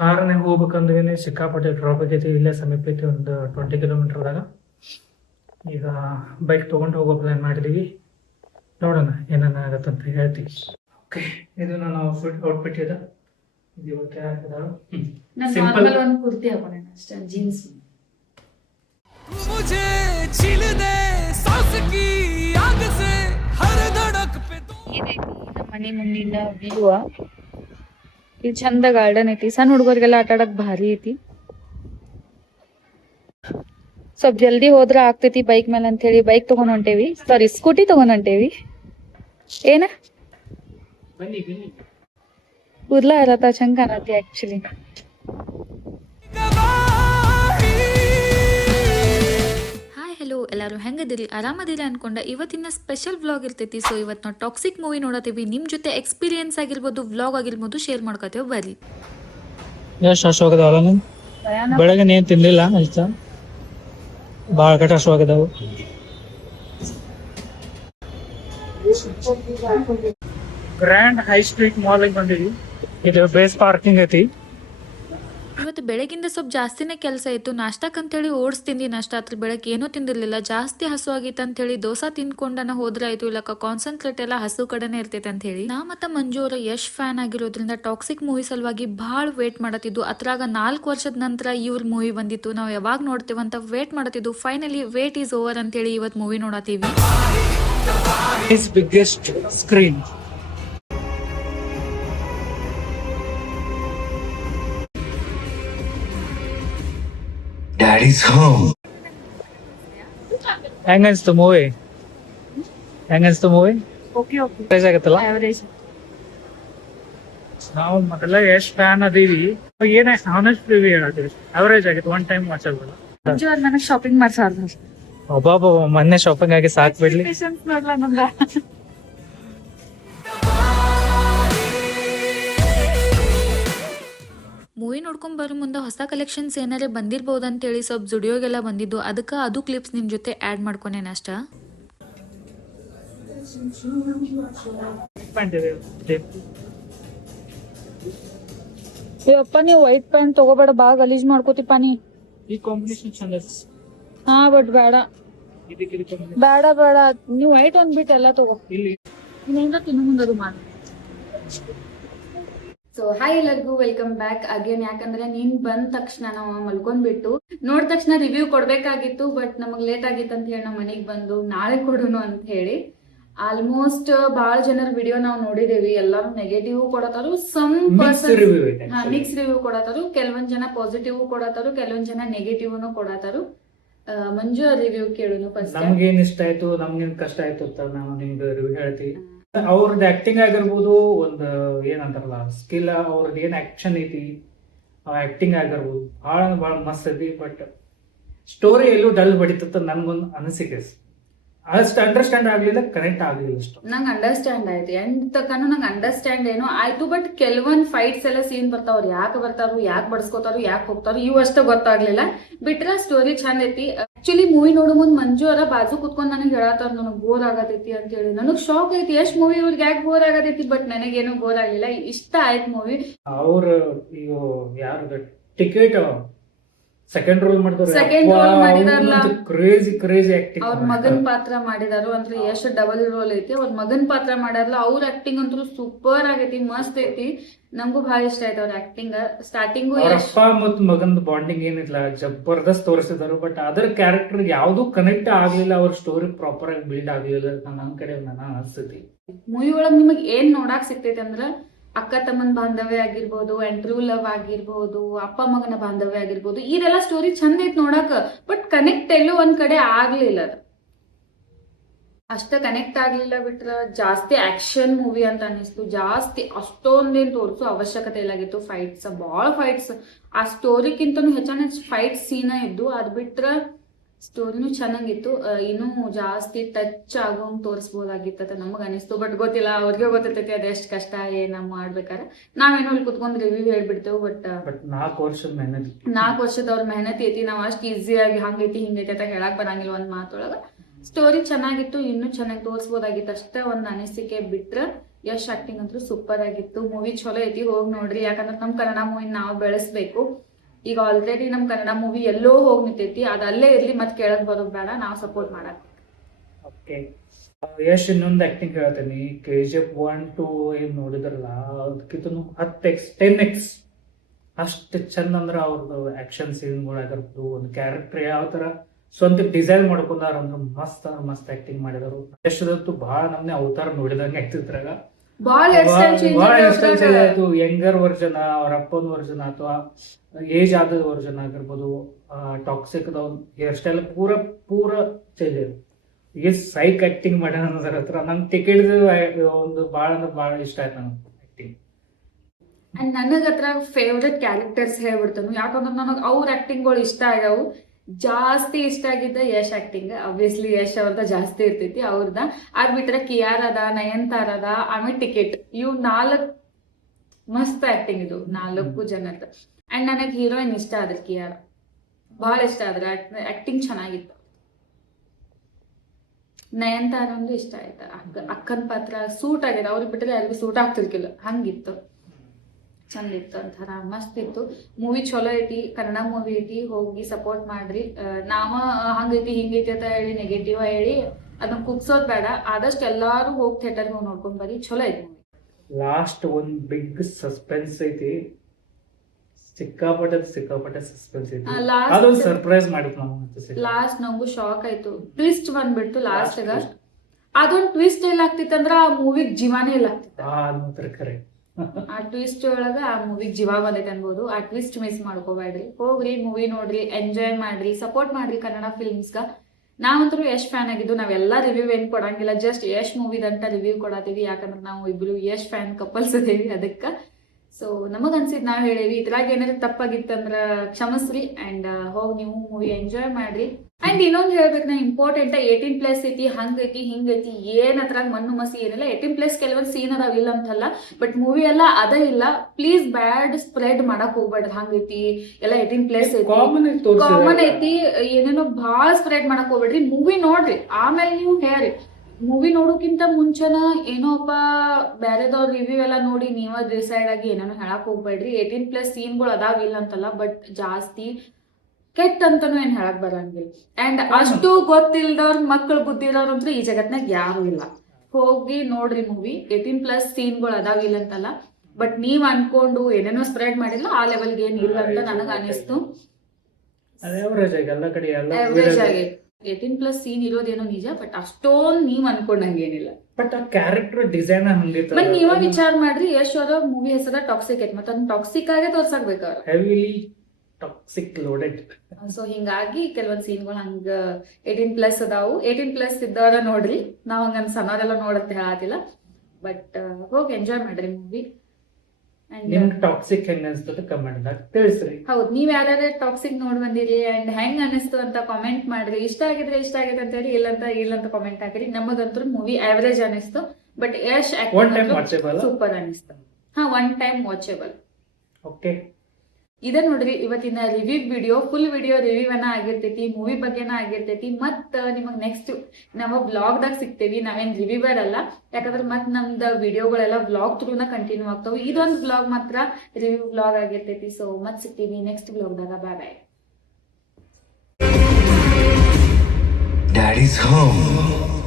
ಕಾರ್ನೇ ಹೋಗ್ಬೇಕಂದ್ರೆ ಸಿಕ್ಕಾಪಟ್ಟೆ ಟ್ರಾಫಿಕ್ ಐತಿ. ಇಲ್ಲೇ ಸಮೀಪ ಐತಿ, ಒಂದು 20 ಕಿಲೋಮೀಟರ್ದಾಗ. ಈಗ ಬೈಕ್ ತೊಗೊಂಡು ಹೋಗೋ ಪ್ಲ್ಯಾನ್ ಮಾಡಿದ್ದೀವಿ. ನೋಡೋಣ ಏನೇನು ಆಗತ್ತಂತ ಹೇಳ್ತೀವಿ. ಓಕೆ, ಇದು ನನ್ನ ಔಟ್ಫಿಟ್ ಇದೆ. ಇದು ಇವತ್ತು ಹಾಕಿದಾಳು ಸಿಂಪಲ್ ಒಂದು ಕುರ್ತಿ ಹಾಕೊಂಡೆ ಅಷ್ಟೇ, ಜೀನ್ಸ್. मुझे छील दे सांस की आग से हर धड़क पे ನಮ್ಮ ಮನೆ ಮುಂದಿನ ವ್ಯೂ. ಇದು ಚಂದ ಗಾರ್ಡನ್ ಐತಿ, ಸಣ್ಣ ಹುಡುಗರಿಗೆಲ್ಲ ಆಟ ಆಡಕ್ ಭಾರಿ ಐತಿ. ಸ್ವಲ್ಪ ಜಲ್ದಿ ಹೋದ್ರ ಆಗ್ತೈತಿ ಬೈಕ್ ಮೇಲೆ ಅಂತ ಹೇಳಿ ಬೈಕ್ ತಗೊಂಡ್ ಹೊಂಟೇವಿ, ಸಾರಿ ಸ್ಕೂಟಿ ತಗೊಂಡ್ ಹೊಂಟೇವಿ. ಏನ ಬನ್ನಿ ಕೂದ್ಲ ಇರತ್ತ ಚಂದ ಕಾಣತಿ ಆಕ್ಚುಲಿ. ಹಲೋ, ಎಲ್ಲರೂ ಹೆಂಗದಿರಿ? ಆರಾಮದಿರಿ ಅನ್ಕೊಂಡ ಇವತ್ತಿನ ಸ್ಪೆಷಲ್ ವ್ಲಾಗ್ ಇರ್ತೈತಿ. ಸೊ ಇವತ್ತು ನಾವು ಟಾಕ್ಸಿಕ್ ಮೂವಿ ನೋಡತ್ತೀವಿ. ನಿಮ್ ಜೊತೆ ಎಕ್ಸ್ಪೀರಿಯನ್ಸ್ ಆಗಿರ್ಬೋದು, ವ್ಲಾಗ್ ಆಗಿರ್ಬೋದು ಶೇರ್ ಮಾಡ್ಕೋತೇವೆ. ಬರ್ರಿ. ಎಷ್ಟು ಹಸುವಾಗದವಲ್ಲ ನೀನು? ಬೆಳಗ್ಗೆ ನೀನು ತಿನ್ಲಿಲ್ಲ ಆಯ್ತಾ? ಭಾಳ ಕಟ ಹಸುವಾಗದವು. ಗ್ರ್ಯಾಂಡ್ ಹೈ ಸ್ಟ್ರೀಟ್ ಮಾಲ್ ಬಂದಿವಿ. ಇದು ಬೇಸ್ ಪಾರ್ಕಿಂಗ್ ಐತಿ. ಇವತ್ತು ಬೆಳಗಿಂದ ಸ್ವಲ್ಪ ಜಾಸ್ತಿನೇ ಕೆಲಸ ಇತ್ತು. ನಾಷ್ಟಕ್ಕಂತೇಳಿ ಓಡಿಸ್ತೀನಿ ನಾಷ್ಟ ಅದ್ರ ಬೆಳಗ್ಗೆ ಏನೂ ತಿಂದಿರ್ಲಿಲ್ಲ. ಜಾಸ್ತಿ ಹಸು ಆಗಿತ್ತು ಅಂತ ಹೇಳಿ ದೋಸಾ ತಿನ್ಕೊಂಡನ ಹೋದ್ರಾಯ್ತು. ಇಲ್ಲಕ್ಕ ಕಾನ್ಸಂಟ್ರೇಟ್ ಎಲ್ಲ ಹಸು ಕಡೆನೆ ಇರ್ತೈತೆ ಅಂತ ಹೇಳಿ ನಾ ಮತ್ತ ಮಂಜು ಅವರ ಯಶ್ ಫ್ಯಾನ್ ಆಗಿರೋದ್ರಿಂದ ಟಾಕ್ಸಿಕ್ ಮೂವಿ ಸಲುವಾಗಿ ಭಾಳ ವೇಟ್ ಮಾಡತ್ತಿದ್ದು. ಅದ್ರಾಗ 4 ವರ್ಷದ ನಂತರ ಇವ್ರ ಮೂವಿ ಬಂದಿತ್ತು. ನಾವು ಯಾವಾಗ ನೋಡ್ತೇವಂತ ವೇಟ್ ಮಾಡತ್ತಿದ್ದು. ಫೈನಲಿ ವೇಟ್ ಈಸ್ ಓವರ್ ಅಂತ ಹೇಳಿ ಇವತ್ತು ಮೂವಿ ನೋಡತ್ತೀವಿ. Biggest screen. Daddy's home. ಹೆಂಗನ್ಸ್ತು ಮೂವಿ? ಓಕೆ ಆಗತ್ತಲ್ಲ. ಆವರೇಜ್. ನಾವು ಮೊದಲ ಯಶ್ ಫ್ಯಾನ್ ಅದೀವಿ. ಏನೇ ಆನೆಸ್ಟ್ ರಿವ್ಯೂ ಹೇಳತ್ತೀವಿ. ಅವರೇಜ್ ಆಗಿತ್ತು, ಒನ್ ಟೈಮ್ ವಾಚ್ ಆಗಲ್ಲ. ಮಂಜು ಅವ್ರು ನನಗೆ ಶಾಪಿಂಗ್ ಮಾಡ್ಸಾರ. ಒಬ್ಬೊಬ್ಬ ಮೊನ್ನೆ ಶಾಪಿಂಗ್ ಆಗಿ ಸಾಕ್ ಬಿಡ್ಲಿ. ನೋಡ್ಲಾ ನಂದ. ಮೂವಿ ನೋಡ್ಕೊಂಡ್ ಬರೋ ಮುಂದೆ ಹೊಸ ಕಲೆಕ್ಷನ್ಸ್ ಏನಾರೇ ಬಂದಿರ್ಬೋದು ಅಂತೇಳಿ ಸ್ವಲ್ಪ ಜುಡಿಯೋಗೆಲ್ಲ ಬಂದಿದ್ದು. ಅದಕ್ಕೆ ಅದು ಕ್ಲಿಪ್ಸ್ ನಿಮ್ ಜೊತೆ ಆ್ಯಡ್ ಮಾಡ್ಕೊಂಡೇನೆ ಅಷ್ಟ. ಅಪ್ಪ ನೀವು ವೈಟ್ ಪ್ಯಾಂಟ್ ತಗೋಬೇಡ, ಬಾ ಗಲೀಜ್ ಮಾಡ್ಕೋತಿಪ್ಪ ನೀ. ಈ ಕಾಂಬಿನೇಷನ್ ಚಂದ. ಹಾ ಬಟ್ ಬೇಡ ಬೇಡ ಬೇಡ, ನೀವು ವೈಟ್ ಒಂದ್ ಬಿಟ್ಟು ಎಲ್ಲ ತಗೋ. ಇಲ್ಲಿ ತಿನ್ನು ಮುಂದದು ಮಾಡಿ. ಸೊ ಹಾಯ್ ಎಲ್ಲರಿಗೂ, ವೆಲ್ಕಮ್ ಬ್ಯಾಕ್ ಅಗೇನ್. ಯಾಕಂದ್ರೆ ನೀನ್ ಬಂದ ತಕ್ಷಣ ನಾವು ಮಲ್ಕೊಂಡ್ಬಿಟ್ಟು ನೋಡ್ ತಕ್ಷಣ ರಿವ್ಯೂ ಕೊಡ್ಬೇಕಾಗಿತ್ತು. ಬಟ್ ನಮಗ್ ಲೇಟ್ ಆಗಿತ್ತು ಅಂತ ಹೇಳಿ ನಾವು ಮನೆಗ್ ಬಂದು ನಾಳೆ ಕೊಡೋನು ಅಂತ ಹೇಳಿ. ಆಲ್ಮೋಸ್ಟ್ ಬಹಳ ಜನರ ವಿಡಿಯೋ ನಾವು ನೋಡಿದೇವಿ. ಎಲ್ಲಾರು ನೆಗೆಟಿವ್ ಕೊಡತಾರು, ಸಮ್ ಪರ್ಸನ್ ಮಿಕ್ಸ್ ರಿವ್ಯೂ ಕೊಡತಾರು, ಕೆಲವೊಂದ್ ಜನ ಪಾಸಿಟಿವ್ ಕೊಡತಾರು, ಕೆಲವೊಂದ್ ಜನ ನೆಗೆಟಿವ್ ಕೊಡತಾರು. ಮಂಜು ರಿವ್ಯೂ ಕೇಳೋನು ಫಸ್ಟ್. ನಮ್ಗೇನ್ ಇಷ್ಟ ಆಯ್ತು, ನಮ್ಗೇನ್ ಕಷ್ಟ ಆಯ್ತು ಅಂತ ನಾವು ನಿಮ್ಗೆ ರಿವ್ಯೂ ಹೇಳ್ತೀವಿ. ಅವ್ರದ್ದು ಆಕ್ಟಿಂಗ್ ಆಗಿರ್ಬೋದು, ಒಂದು ಏನಂತಾರಲ್ಲ ಸ್ಕಿಲ್, ಅವ್ರದ್ದು ಏನ್ ಆಕ್ಷನ್ ಐತಿ, ಆಕ್ಟಿಂಗ್ ಆಗಿರ್ಬೋದು ಭಾಳ ಮಸ್ತ್ ಐತಿ. ಬಟ್ ಸ್ಟೋರಿ ಎಲ್ಲೂ ಡಲ್ ಬಡಿತತ್ತ ನನ್ಗೊಂದು ಅನಿಸಿಕೆ. ಅಷ್ಟು ಅಂಡರ್ಸ್ಟ್ಯಾಂಡ್ ಆಗ್ಲಿಲ್ಲ, ಕನೆಕ್ಟ್ ಆಗ್ಲಿಲ್ಲ ಅಷ್ಟು. ನಂಗೆ ಅಂಡರ್ಸ್ಟ್ಯಾಂಡ್ ಆಯ್ತು, ಎಂಡ್ ತನಕ ನಂಗೆ ಅಂಡರ್ಸ್ಟ್ಯಾಂಡ್ ಏನೋ ಆಯ್ತು. ಬಟ್ ಕೆಲವೊಂದ್ ಫೈಟ್ಸ್ ಎಲ್ಲ ಸೀನ್ ಬರ್ತಾವ್ರು, ಯಾಕೆ ಬರ್ತಾರು, ಯಾಕೆ ಬಡ್ಸ್ಕೋತಾರು, ಯಾಕೆ ಹೋಗ್ತಾರು, ಇವು ಅಷ್ಟೇ ಗೊತ್ತಾಗ್ಲಿಲ್ಲ. ಬಿಟ್ರೆ ಸ್ಟೋರಿ ಚಂದ ಐತಿ. ಆಕ್ಚುಲಿ ಮೂವಿ ನೋಡೋ ಮುಂದ್ ಮಂಜು ಅವರ ಬಾಜು ಕುತ್ಕೊಂಡ್ ನನಗೆ ಹೇಳತ್ತಾರ ನನಗ್ ಬೋರ್ ಆಗತೈತಿ ಅಂತ ಹೇಳಿ. ನನಗ್ ಶಾಕ್ ಐತಿ, ಎಷ್ಟ್ ಮೂವಿ ಇವ್ರಿಗೆ ಯಾಕೆ ಬೋರ್ ಆಗತೈತಿ. ಬಟ್ ನನಗೇನು ಬೋರ್ ಆಗ್ಲಿಲ್ಲ, ಇಷ್ಟ ಆಯ್ತು ಮೂವಿ. ಅವ್ರ ಇವು ಯಾರು ಟಿಕೆಟ್ ಸೆಕೆಂಡ್ ರೋಲ್ ಮಾಡಿದಾರಲ್ಲ, ಕ್ರೇಜಿ ಆಕ್ಟಿಂಗ್. ಅವ್ರ ಮಗನ್ ಪಾತ್ರ ಮಾಡಿದಾರು ಅಂದ್ರೆ ಯಶ್ ಡಬಲ್ ರೋಲ್ ಐತಿ. ಅವ್ರ ಮಗನ್ ಪಾತ್ರ ಮಾಡ್ಯಾರಲ್ಲ, ಅವ್ರ ಆಕ್ಟಿಂಗ್ ಅಂತೂ ಸೂಪರ್ ಆಗೈತಿ, ಮಸ್ತ್ ಐತಿ. ನಂಗೂ ಬಹಳ ಇಷ್ಟ ಆಯ್ತು ಅವ್ರ ಆಕ್ಟಿಂಗ್. ಸ್ಟಾರ್ಟಿಂಗು ಅಪ್ಪ ಮತ್ತು ಮಗಂದು ಬಾಂಡಿಂಗ್ ಏನಿಲ್ಲ, ಜಬರ್ದಸ್ತ್ ತೋರಿಸಿದಾರು. ಬಟ್ ಅದರ ಕ್ಯಾರೆಕ್ಟರ್ ಯಾವ್ದು ಕನೆಕ್ಟ್ ಆಗ್ಲಿಲ್ಲ, ಅವ್ರ ಸ್ಟೋರಿ ಪ್ರಾಪರ್ ಆಗಿ ಬಿಲ್ಡ್ ಆಗ್ಲಿಲ್ಲ ನನ್ನ ಕಡೆ ಅನಿಸ್ತೈತಿ. ಮೂವಿ ಒಳಗ್ ನಿಮಗ್ ಏನ್ ನೋಡಾಕ್ ಸಿಗ್ತೈತಿ ಅಂದ್ರ ಅಕ್ಕ ತಮ್ಮನ ಬಾಂಧವ್ಯ ಆಗಿರ್ಬೋದು, ಟ್ರೂ ಲವ್ ಆಗಿರ್ಬೋದು, ಅಪ್ಪ ಮಗನ ಬಾಂಧವ್ಯ ಆಗಿರ್ಬೋದು, ಇದೆಲ್ಲ ಸ್ಟೋರಿ ಚಂದ ಐತ್ ನೋಡಕ್. ಬಟ್ ಕನೆಕ್ಟ್ ಎಲ್ಲೋ ಒಂದ್ ಕಡೆ ಆಗ್ಲಿಲ್ಲ, ಅದು ಅಷ್ಟ ಕನೆಕ್ಟ್ ಆಗ್ಲಿಲ್ಲ. ಬಿಟ್ರ ಜಾಸ್ತಿ ಆಕ್ಷನ್ ಮೂವಿ ಅಂತ ಅನಿಸ್ತು. ಜಾಸ್ತಿ ಅಷ್ಟೊಂದೇನ್ ತೋರ್ಸೋ ಅವಶ್ಯಕತೆ ಇಲ್ಲಾಗಿತ್ತು. ಫೈಟ್ಸ್ ಬಾಳ ಫೈಟ್ಸ್, ಆ ಸ್ಟೋರಿಗಿಂತನೂ ಹೆಚ್ಚಾನ ಫೈಟ್ ಸೀನ ಇದ್ದು. ಅದ್ ಬಿಟ್ರ ಸ್ಟೋರಿನೂ ಚೆನ್ನಾಗಿತ್ತು. ಇನ್ನೂ ಜಾಸ್ತಿ ಟಚ್ ಆಗೋಂಗ್ ತೋರಿಸ್ಬೋದಾಗಿತ್ತ ನಮಗ್ ಅನಿಸ್ತು. ಬಟ್ ಗೊತ್ತಿಲ್ಲ, ಅವ್ರಿಗೆ ಗೊತ್ತಿರ್ತೈತಿ ಅದೆಷ್ಟ್ ಕಷ್ಟ ಏನ ಮಾಡ್ಬೇಕಾರೆ. ನಾವೇನೋ ಅಲ್ಲಿ ಕುತ್ಕೊಂಡ್ ರಿವ್ಯೂ ಹೇಳ್ಬಿಡ್ತೇವೆ. ಬಟ್ 4 ವರ್ಷದವ್ರ ಮೆಹನತಿ ಐತಿ. ನಾವ್ ಅಷ್ಟ್ ಈಸಿಯಾಗಿ ಹಂಗೈತಿ ಹಿಂಗೈತಿ ಅಂತ ಹೇಳಕ್ ಬರಂಗಿಲ್ಲ ಒಂದ್ ಮಾತೊಳಗ. ಸ್ಟೋರಿ ಚೆನ್ನಾಗಿತ್ತು, ಇನ್ನೂ ಚೆನ್ನಾಗಿ ತೋರಿಸ್ಬೋದಾಗಿತ್ತು ಅಷ್ಟೇ ಒಂದ್ ಅನಿಸಿಕೆ. ಬಿಟ್ರ ಯಶ್ ಆಕ್ಟಿಂಗ್ ಅಂತೂ ಸೂಪರ್ ಆಗಿತ್ತು. ಮೂವಿ ಚಲೋ ಐತಿ, ಹೋಗಿ ನೋಡ್ರಿ. ಯಾಕಂದ್ರೆ ನಮ್ಮ ಕನ್ನಡ ಮೂವಿ ನಾವು ಬೆಳೆಸ್ಬೇಕು. ಈಗ ಆಲ್ರೆಡಿ ನಮ್ಮ ಕನ್ನಡ ಮೂವಿ ಎಲ್ಲೋ ಹೋಗಿ ನಿಂತೈತಿ, ಅದು ಅಲ್ಲೇ ಇರ್ಲಿ, ಮತ್ತೆ ಕೇಳಕ್ ಬರೋದು ಬೇಡ, ನಾವು ಸಪೋರ್ಟ್ ಮಾಡಕ್. ಓಕೆ, ಯಶ್ ಇನ್ನೊಂದು ಆಕ್ಟಿಂಗ್ ಹೇಳ್ತೀನಿ. KGF 1, 2 ಏನ್ ನೋಡಿದ್ರಲ್ಲ, ಅದಕ್ಕಿಂತ 10x 10x ಅಷ್ಟು ಚಂದ ಅಂದ್ರೆ ಅವ್ರದ್ದು ಆಕ್ಷನ್ ಸೀನ್ಗಳಾಗಿರ್ಬೋದು, ಒಂದು ಕ್ಯಾರೆಕ್ಟರ್ ಯಾವ ತರ ಸ್ವಂತ ಡಿಸೈನ್ ಮಾಡ್ಕೊಂಡಾರ ಅಂದ್ರೆ ಮಸ್ತ್ ಅಂದ್ರೆ ಮಸ್ತ್ ಆಕ್ಟಿಂಗ್ ಮಾಡಿದರು. ಯಶದಂತೂ ಬಹಳ ನಮ್ನೆ ಅವತಾರ ನೋಡಿದಂಗೆ ಆಗ್ತಿದ್ರಾಗ. ಬಹಳ ಹೇರ್ ಆಯ್ತು, ಯಂಗರ್ ವರ್ಷನ್, ಅವ್ರ ಅಪ್ಪನ ವರ್ಷನ್ ಅಥವಾ ಏಜ್ ಆದ ವರ್ಷನ್ ಆಗಿರ್ಬೋದು, ಟಾಕ್ಸಿಕ್ ಹೇರ್ ಸ್ಟೈಲ್ ಪೂರ ಚೇಂಜ್ ಆಯ್ತು. ಈಗ ಸೈಕ್ ಆಕ್ಟಿಂಗ್ ಮಾಡ್ಯಾನ ಅನ್ನೋದ್ರ ಹತ್ರ ನಂಗೆ ಟಿಕೆಟ್ ಒಂದು ಭಾಳ ಅಂದ್ರೆ ಭಾಳ ಇಷ್ಟ ಆಯ್ತು ನನಗೆ ಆಕ್ಟಿಂಗ್. ಅಂಡ್ ನನಗ ಹತ್ರ ಫೇವ್ರೆಟ್ ಕ್ಯಾರೆಕ್ಟರ್ಸ್ ಹೇಳ್ಬಿಡ್ತಾನು, ಯಾಕಂದ್ರೆ ನನಗೆ ಅವ್ರ ಆಕ್ಟಿಂಗ್ಗಳು ಇಷ್ಟ ಆಗ್ಯಾವು. ಜಾಸ್ತಿ ಇಷ್ಟ ಆಗಿದ್ದ ಯಶ್ ಆಕ್ಟಿಂಗ್. ಅಬ್ವಿಯಸ್ಲಿ ಯಶ್ ಅವ್ರದ ಜಾಸ್ತಿ ಇರ್ತೈತಿ, ಅವ್ರದ. ಅದ್ ಬಿಟ್ರೆ ಕಿಯಾರ್ ಅದ, ನಯನ್ತಾರ ಅದ, ಆಮೇಲೆ ಟಿಕೆಟ್, ಇವ್ 4 ಮಸ್ತ್ ಆಕ್ಟಿಂಗ್ ಇದು 4 ಜನದ. ಅಂಡ್ ನನಗೆ ಹೀರೋಯಿನ್ ಇಷ್ಟ ಆದ್ರೆ ಕಿಯಾರ ಬಹಳ ಇಷ್ಟ ಆದ್ರೆ, ಆಕ್ಟಿಂಗ್ ಚೆನ್ನಾಗಿತ್ತು. ನಯನ್ತಾರ ಒಂದು ಇಷ್ಟ ಆಯ್ತು, ಅಕ್ಕನ ಪಾತ್ರ ಸೂಟ್ ಆಗಿದೆ. ಅವ್ರಿಗೆ ಬಿಟ್ಟರೆ ಯಾರಿಗೂ ಸೂಟ್ ಆಗ್ತಿರ್ಕಿಲ್ಲ, ಹಂಗಿತ್ತು. ಚಂದ ಇತ್ತು, ಒಂಥರ ಮಸ್ತ್ ಇತ್ತು. ಮೂವಿ ಚಲೋ ಐತಿ, ಕನ್ನಡ ಮೂವಿ ಐತಿ, ಹೋಗಿ ಸಪೋರ್ಟ್ ಮಾಡ್ರಿ. ನಾವ ಹಂಗೈತಿ ಹಿಂಗೈತಿ ಅಂತ ಹೇಳಿ ನೆಗೆಟಿವ್ ಹೇಳಿ ಅದನ್ನ ಕುಗ್ಸೋದ್ ಬೇಡ. ಆದಷ್ಟು ಎಲ್ಲಾರು ಹೋಗಿ ಥಿಯೇಟರ್ಗೆ ಹೋಗಿ ನೋಡ್ಕೊಂಡ್ ಬರ್ರಿ, ಚಲೋ ಐತಿ. ಲಾಸ್ಟ್ ಒಂದ್ ಬಿಗ್ ಸಸ್ಪೆನ್ಸ್ ಐತಿ, ಸಿಕ್ಕಾಪಟ್ಟೆ ಸಸ್ಪೆನ್ಸ್ ಐತಿ. ಅದೊಂದು ಸರ್ಪ್ರೈಸ್ ಮಾಡಿತ್ತು ನಮ್ಗೆ. ಲಾಸ್ಟ್ ನಂಗೂ ಶಾಕ್ ಆಯ್ತು, ಟ್ವಿಸ್ಟ್ ಬಂದ್ಬಿಡ್ತು ಲಾಸ್ಟ್ ಗ. ಅದೊಂದ್ ಟ್ವಿಸ್ಟ್ ಎಲ್ಲ ಆಗ್ತಿತ್ತಂದ್ರ ಆ ಮೂವಿಗ್ ಜೀವಾನೇ ಇಲ್ಲ ಆಗ್ತಿತ್ತು. ಆ ಟ್ವಿಸ್ಟ್ ಒಳಗ ಆ ಮೂವಿಗ್ ಜೀವ ಬಂದೈತೆ ಅನ್ಬೋದು. ಆ ಟ್ವಿಸ್ಟ್ ಮಿಸ್ ಮಾಡ್ಕೋಬೇಡ್ರಿ, ಹೋಗ್ರಿ ಮೂವಿ ನೋಡ್ರಿ, ಎಂಜಾಯ್ ಮಾಡ್ರಿ, ಸಪೋರ್ಟ್ ಮಾಡ್ರಿ ಕನ್ನಡ ಫಿಲ್ಮ್ಸ್ಗ. ನಾವಂತೂ ಯಶ್ ಫ್ಯಾನ್ ಆಗಿದ್ದು, ನಾವೆಲ್ಲ ರಿವ್ಯೂ ಏನ್ ಕೊಡಂಗಿಲ್ಲ, ಜಸ್ಟ್ ಯಶ್ ಮೂವಿದಂತ ರಿವ್ಯೂ ಕೊಡತೀವಿ. ಯಾಕಂದ್ರೆ ನಾವು ಇಬ್ರು ಯಶ್ ಫ್ಯಾನ್ ಕಪಲ್ಸ್ ಅದೇವಿ, ಅದಕ್ಕ. ಸೊ ನಮಗ್ ಅನ್ಸಿದ್ ನಾವ್ ಹೇಳೇವಿ. ಇದ್ರಾಗ ಏನಾದ್ರು ತಪ್ಪಾಗಿತ್ತಂದ್ರ ಕ್ಷಮಸ್ರಿ. ಅಂಡ್ ಹೋಗಿ ನೀವು ಮೂವಿ ಎಂಜಾಯ್ ಮಾಡ್ರಿ. ಅಂಡ್ ಇನ್ನೊಂದು ಹೇಳ್ಬೇಕು ನಾ, ಇಂಪಾರ್ಟೆಂಟ್ 18+ ಐತಿ, ಹಂಗೈತಿ ಹಿಂಗೈತಿ ಏನ್ ಅದ್ರಾಗ ಮಣ್ಣು ಮಸಿ ಏನಿಲ್ಲ. 18+ ಕೆಲವೊಂದು ಸೀನ್ ಅದಾವ, ಇಲ್ಲ ಅಂತಲ್ಲ, ಬಟ್ ಮೂವಿ ಎಲ್ಲ ಅದ ಇಲ್ಲ. ಪ್ಲೀಸ್ ಬ್ಯಾಡ್ ಸ್ಪ್ರೆಡ್ ಮಾಡಕ್ ಹೋಗ್ಬೇಡ್ರಿ, ಹಂಗೈತಿ ಎಲ್ಲ 18+ ಐತಿ, ಕಾಮನ್ ಐತಿ, ಏನೇನೋ ಭಾಳ ಸ್ಪ್ರೆಡ್ ಮಾಡಕ್ ಹೋಗ್ಬೇಡ್ರಿ. ಮೂವಿ ನೋಡ್ರಿ, ಆಮೇಲೆ ನೀವು ಹೇಳ್ರಿ. ಮೂವಿ ನೋಡೋಕ್ಕಿಂತ ಮುಂಚೆನ ಏನೋಪ್ಪ ಬ್ಯಾರೆದವ್ರ ರಿವ್ಯೂ ಎಲ್ಲ ನೋಡಿ ನೀವ ಡಿಸೈಡ್ ಆಗಿ ಏನೇನೋ ಹೇಳಕ್ ಹೋಗ್ಬೇಡ್ರಿ. 18+ ಸೀನ್ಗಳು ಅದಾವಿಲ್ಲ ಅಂತಲ್ಲ, ಬಟ್ ಜಾಸ್ತಿ ಕೆಟ್ಟ ಅಂತಾನು ಏನ್ ಹೇಳಕ್ ಬರಂಗಿಲ್ಲ. ಅಂಡ್ ಅಷ್ಟು ಗೊತ್ತಿಲ್ದವ್ರ ಮಕ್ಕಳು ಬುದ್ಧಿರೋರು ಅಂದ್ರೆ ಈ ಜಗತ್ನಾಗ ಯಾರು ಇಲ್ಲ. ಹೋಗಿ ನೋಡ್ರಿ ಮೂವಿ. 18+ ಸೀನ್ಗಳು ಅದಾವಿಲ್ಲ ಅಂತಲ್ಲ, ಬಟ್ ನೀವ್ ಅನ್ಕೊಂಡು ಏನೇನೋ ಸ್ಪ್ರೆಡ್ ಮಾಡಿಲ್ಲ, ಆ ಲೆವೆಲ್ಗೆ ಏನ್ ಇಲ್ಲ ಅಂತ ನನಗ ಅನಿಸ್ತು. ಎವರೇಜ್ ಆಗಿ 18+ ಸೀನ್ ಇರೋದೇನೋ ನಿಜ, ಬಟ್ ಅಷ್ಟೊಂದ್ ನೀವ್ ಅನ್ಕೊಂಡಂಗೇನಿಲ್ಲ. ಬಟ್ ಆ ಕ್ಯಾರೆಕ್ಟರ್ ಡಿಸೈನ್ ಹಂಗಿತ್ತು. ಮತ್ ನೀವ ವಿಚಾರ ಮಾಡ್ರಿ, ಯಶ್ ಅವರ ಮೂವಿ ಹೆಸರ ಟಾಕ್ಸಿಕ್ ಐತಿ, ಮತ್ತ ಟಾಕ್ಸಿಕ್ ಆಗೇ ತೋರ್ಸಾಕ್ಬೇಕ ಅವ್ರ, ಹೆವಿಲಿ ಟಾಕ್ಸಿಕ್ ಲೋಡೆಡ್. ಸೊ ಹಿಂಗಾಗಿ ಕೆಲವೊಂದ್ ಸೀನ್ಗಳು ಹಂಗ 18+ ಅದಾವು. 18+ ಇದ್ದವ್ರ ನೋಡ್ರಿ, ನಾವ್ ಹಂಗನ್ ಸಣ್ಣವರೆಲ್ಲ ನೋಡತ್ತೆ ಹೇಳತ್ತಿಲ್ಲ, ಬಟ್ ಹೋಗಿ ಎಂಜಾಯ್ ಮಾಡ್ರಿ ಮೂವಿ. ನಿಮ್ಗೆ ಟಾಕ್ಸಿಕ್ ಹೆಂಗ್ ಅನ್ಸ್ತದೆ ಕಮೆಂಟ್ ದಾಗ ತಿಳಿಸ್ರಿ. ಹೌದು, ನೀವ್ ಯಾರ್ಯಾರ ಟಾಕ್ಸಿಕ್ ನೋಡ್ ಬಂದಿರಿ ಅಂಡ್ ಹೆಂಗ್ ಅನಿಸ್ತು ಅಂತ ಕಾಮೆಂಟ್ ಮಾಡ್ರಿ. ಇಷ್ಟ ಆಗಿದ್ರೆ ಇಷ್ಟ ಆಗೈತೆ ಅಂತ ಹೇಳಿ, ಇಲ್ಲ ಅಂತ ಕಾಮೆಂಟ್ ಹಾಕಿರಿ. ನಮಗಂತೂ ಮೂವಿ ಆವರೇಜ್ ಅನಿಸ್ತು, ಬಟ್ ಯಶ್ ಆಕ್ಟಿಂಗ್ ಸೂಪರ್ ಅನಿಸ್ತು. One time watchable. ಓಕೆ, ಇದ ನೋಡ್ರಿ ಇವತ್ತಿನ review video. Full video review ಅನ್ನ ಆಗಿರ್ತೈತಿ, ಮೂವಿ ಬಗ್ಗೆನ ಆಗಿರ್ತೈತಿ. ಮತ್ ನಿಮಗ್ ನೆಕ್ಸ್ಟ್ ನಾವು ಬ್ಲಾಗ್ ದಾಗ ಸಿಗ್ತೇವಿ. ನಾವೇನ್ ರಿವ್ಯೂವರ್ ಅಲ್ಲ, ಯಾಕಂದ್ರೆ ಮತ್ ನಮ್ದ ವಿಡಿಯೋಗಳೆಲ್ಲ ಬ್ಲಾಗ್ ಥ್ರೂನ ಕಂಟಿನ್ಯೂ ಆಗ್ತಾವ. ಇದೊಂದು ಬ್ಲಾಗ್ ಮಾತ್ರ ರಿವ್ಯೂ ಬ್ಲಾಗ್ ಆಗಿರ್ತೈತಿ. ಸೊ ಮತ್ ಸಿಗ್ತೀವಿ ನೆಕ್ಸ್ಟ್ ಬ್ಲಾಗ್ ದಾಗ. ಬಾಯ್ ಬಾಯ್. Daddy's home.